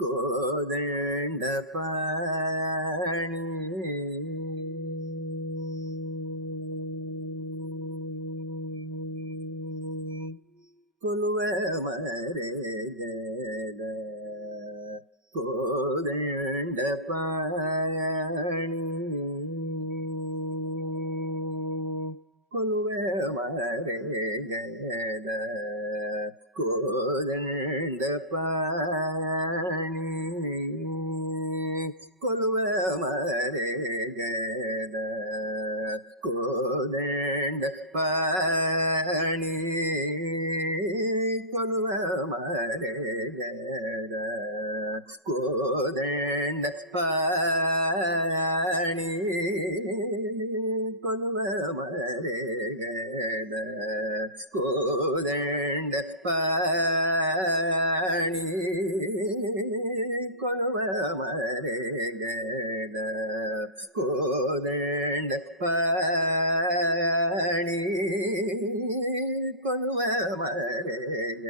கோதண்ட பாணி கொலுவ மரேத கோதண்ட பாணி கொலுவ மரேத கோதண்ட பாணி கொலுவ மரேத கோதண்ட பாணி கொலுவ மரேத கோதண்ட பாணி கொலுவ மரேத கோதண்ட பாணி கொலுவ மரேத கோதண்ட பாணி கொலுவ மரேத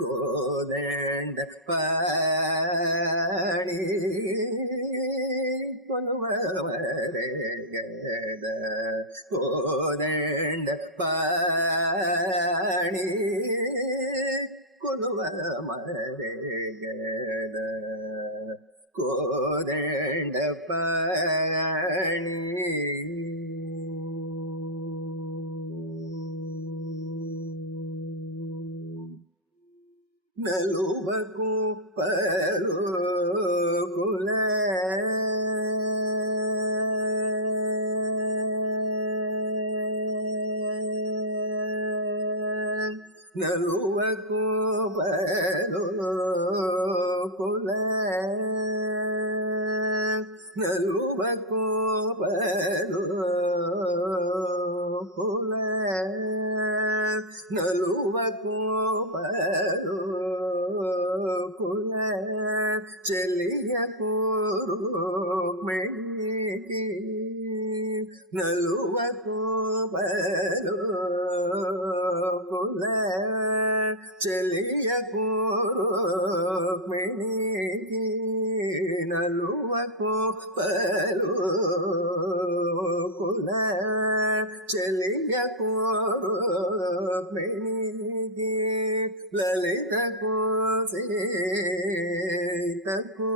கோதண்ட பாணி கொலுவ மரேத கோதண்ட பாணி கொலுவ மரேத கோதண்ட பாணி నలువకు పలుకుల నలువకు పలుకుల నలువకు పలుకుల నలువకు పలుకుల చెలియకు రుక్మిణికి నలువకు పలుకుల చెలియకు రుక్మిణికి నలువకు పలుకుల చెలియకు రుక్మిణికి లలితకు సీతకు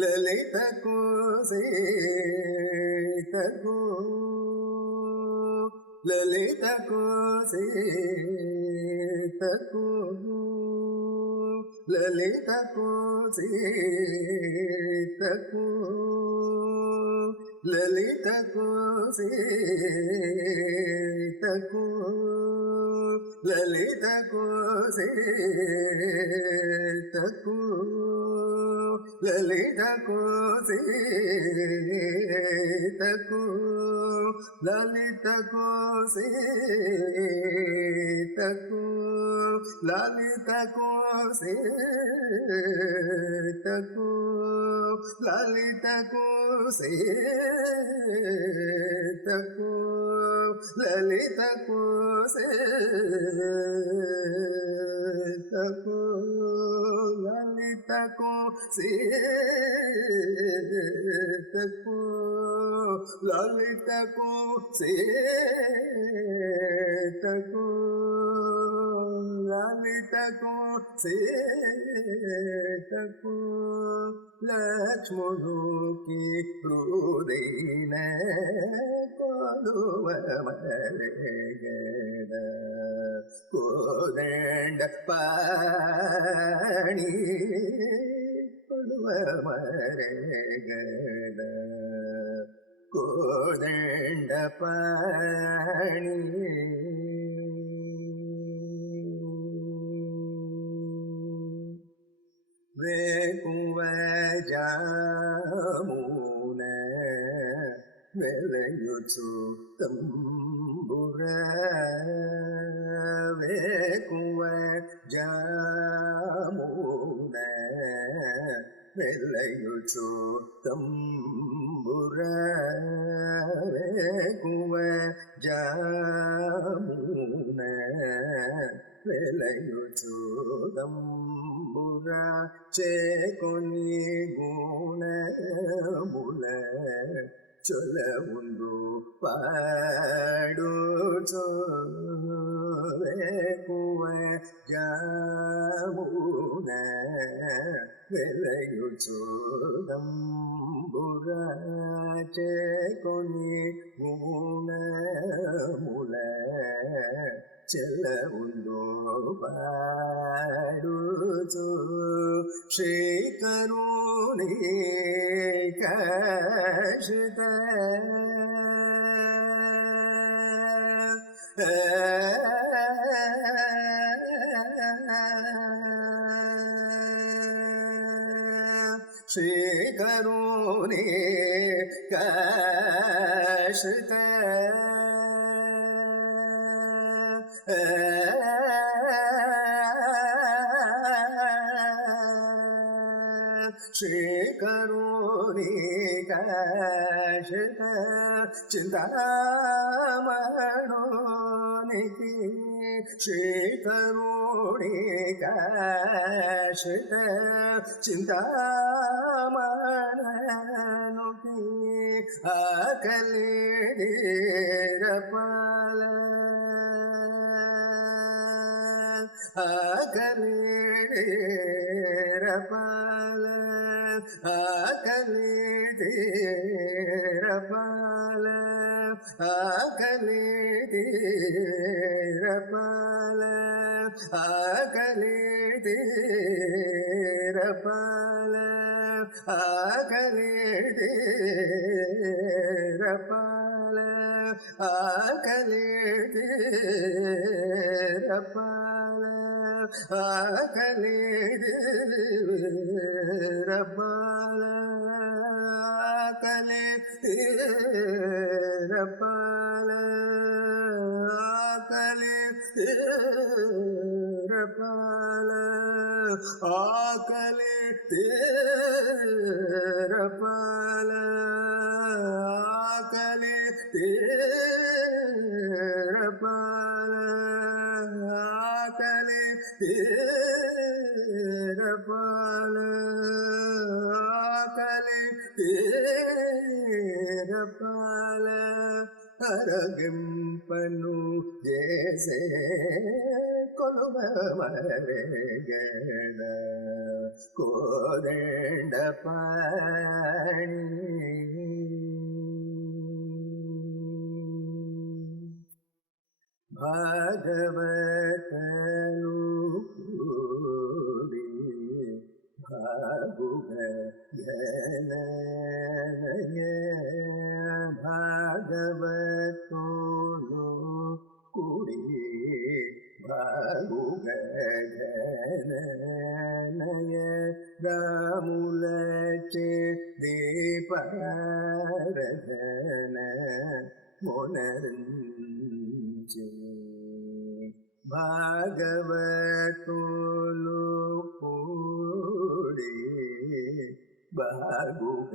లలితకు సీతకు లలితకు సీతకు లలితకు సీతకు లలితకు సీతకు లలితకు సీతకు లలితకు సీతకు లలితకు సీతకు లలితకు సీతకు లలితకు సీతకు లలితకు సీతకు లలితకు సీతకు లలితకు సీతకు లలితకు సీతకు లక్ష్మణుకి హృదయన కొలువ మరగడ కోదండ పాణి కొలువ మరగడ కోదండ పాణి వేకువ జామున వెలయుచు తంబుర వేకువ జామున వెలయుచు తంబుర వేకువ జామున వెలయుచు తంబుర చేకొని గుణముల చొలవుందు పాడుచు వేకువ జామున వెలయుచు తంబుర చేకొని గుణముల చెలవుందు పాడుచు శ్రీకరుణి కషిత శ్రీకరుణి కషిత శ్రీకరుణి కషిత చింతామణోనికి శ్రీకరుణి కషిత చింతామణనుకి ఆకలిరపాల ఆకలిరపాల ఆకలిరపాల ஆகலே தீரபால ஆகலே தீரபால ஆகலே தீரபால ஆகலே தீரபால ஆகலே தீரபால ஆகலே தீரபால ஆகலே தீரபால ஆகலே தீரபால ஆகலே தீரபால ஆகலே தீரபால ஆகலே தீரபால அரகம்பನು ಜೇಸೆ ಕೊಲುವ ಮರೆಗಡ ಕೋದಂಡ ಪಾಣಿ ಭಾಗವತನು ಕೂಡಿ ಭಾಗುಗ ಜನನಯ ಭಾಗವತನು ಕೂಡಿ ಭಾಗುಗ ಜನನಯ ರಾಮುಲಚೆ ದೀಪಾರಧನ ಮೊನರಂಜೆ ಭಾಗವತನು ಕೂಡಿ ಭಾಗುಗ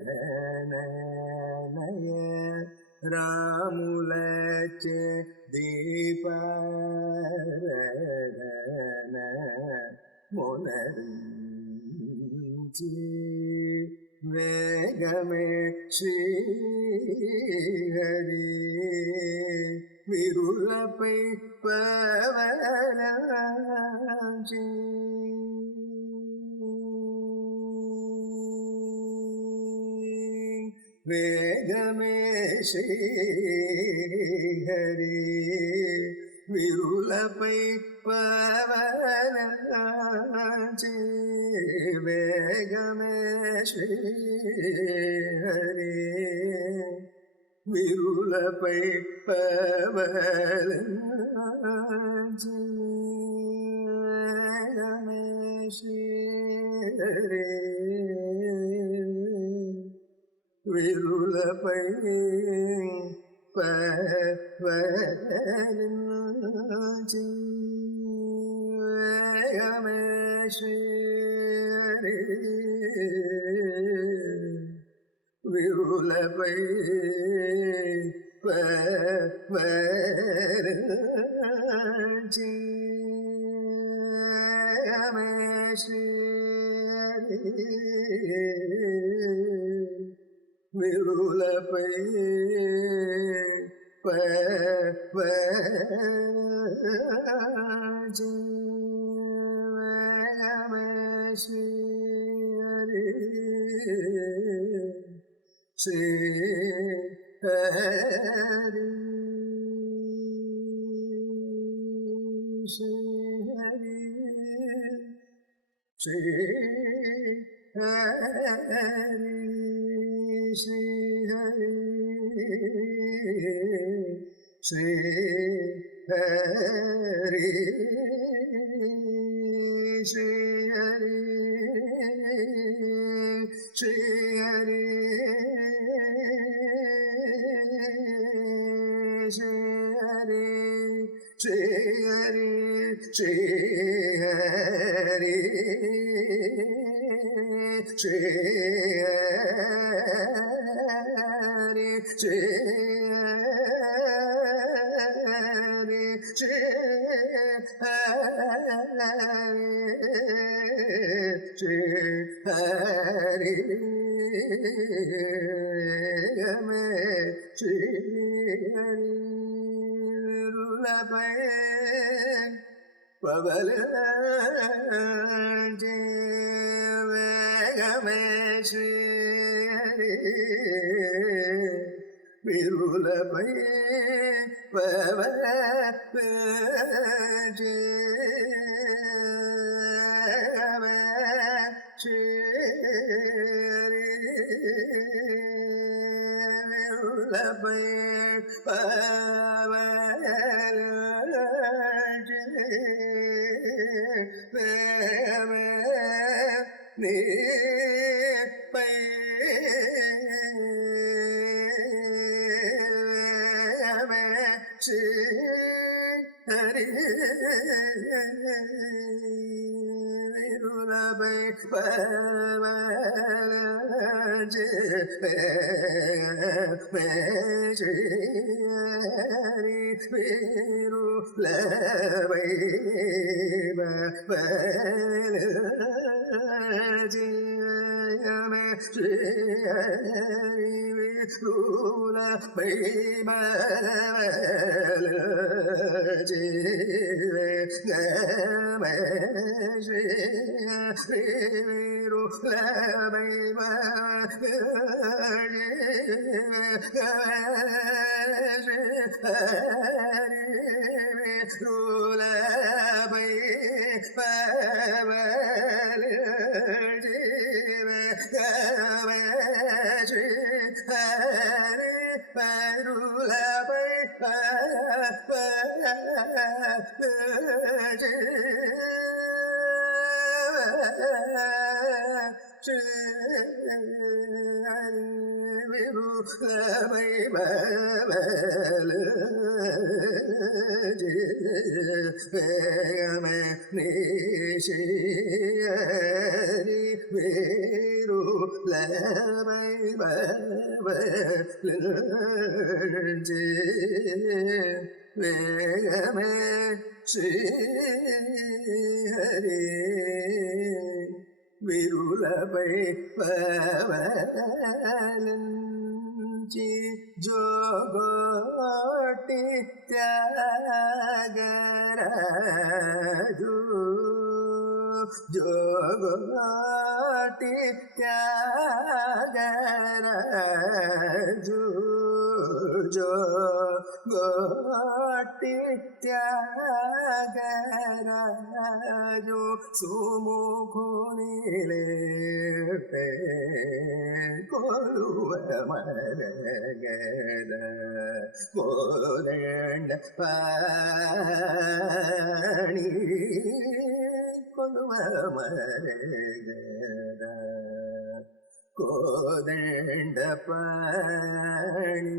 ಜನನಯ ರಾಮುಲಚೆ ದೀಪಾರಧನ ಮೊನರಂಜೆ வேகமே ஸ்ரீஹரி விருளப்பை பவராஜி வேகமே ஸ்ரீஹரி விருளப்பை பவராஜி வேகமே ஸ்ரீஹரி விருளப்பை பவராஜி வேகமே ஸ்ரீஹரி விருளப்பை பவராஜி வேகமே ஸ்ரீஹரி விருளப்பை பவராஜி வேகமே ஸ்ரீஹரி விருளப்பை பவராஜி வேகமே ஸ்ரீஹரி ஸ்ரீஹரி ஸ்ரீஹரி ஸ்ரீஹரி ஸ்ரீஹரி ஸ்ரீஹரி ஸ்ரீஹரி ஸ்ரீஹரி ஸ்ரீஹரி ஸ்ரீஹரி ஸ்ரீஹரி ஸ்ரீஹரி ஸ்ரீஹரி ஸ்ரீஹரி கமே ஸ்ரீஹரி விருளப்பை பவராஜி வேகமே ஸ்ரீஹரி விருலபை பவ விருலபை நீ பை ஹரி விருலபை பவலஜ ஹரி விருலபை பவலஜ விருலபை பவலஜ விருலபை விருலபை பவலஜ நிஷரி விருலபை பவலஜ வேகமே ஸ்ரீ ஹரி விருலபை பவலஞ்சி ஜோகோட்டி தியாகராஜு ஜோகோட்டி தியாகராஜு ஜோகோட்டி தியாகராஜு சுமுகுணிலே கொலுவ மரகத கோதண்ட பாணி கொலுவ மரகத கோதண்ட பாணி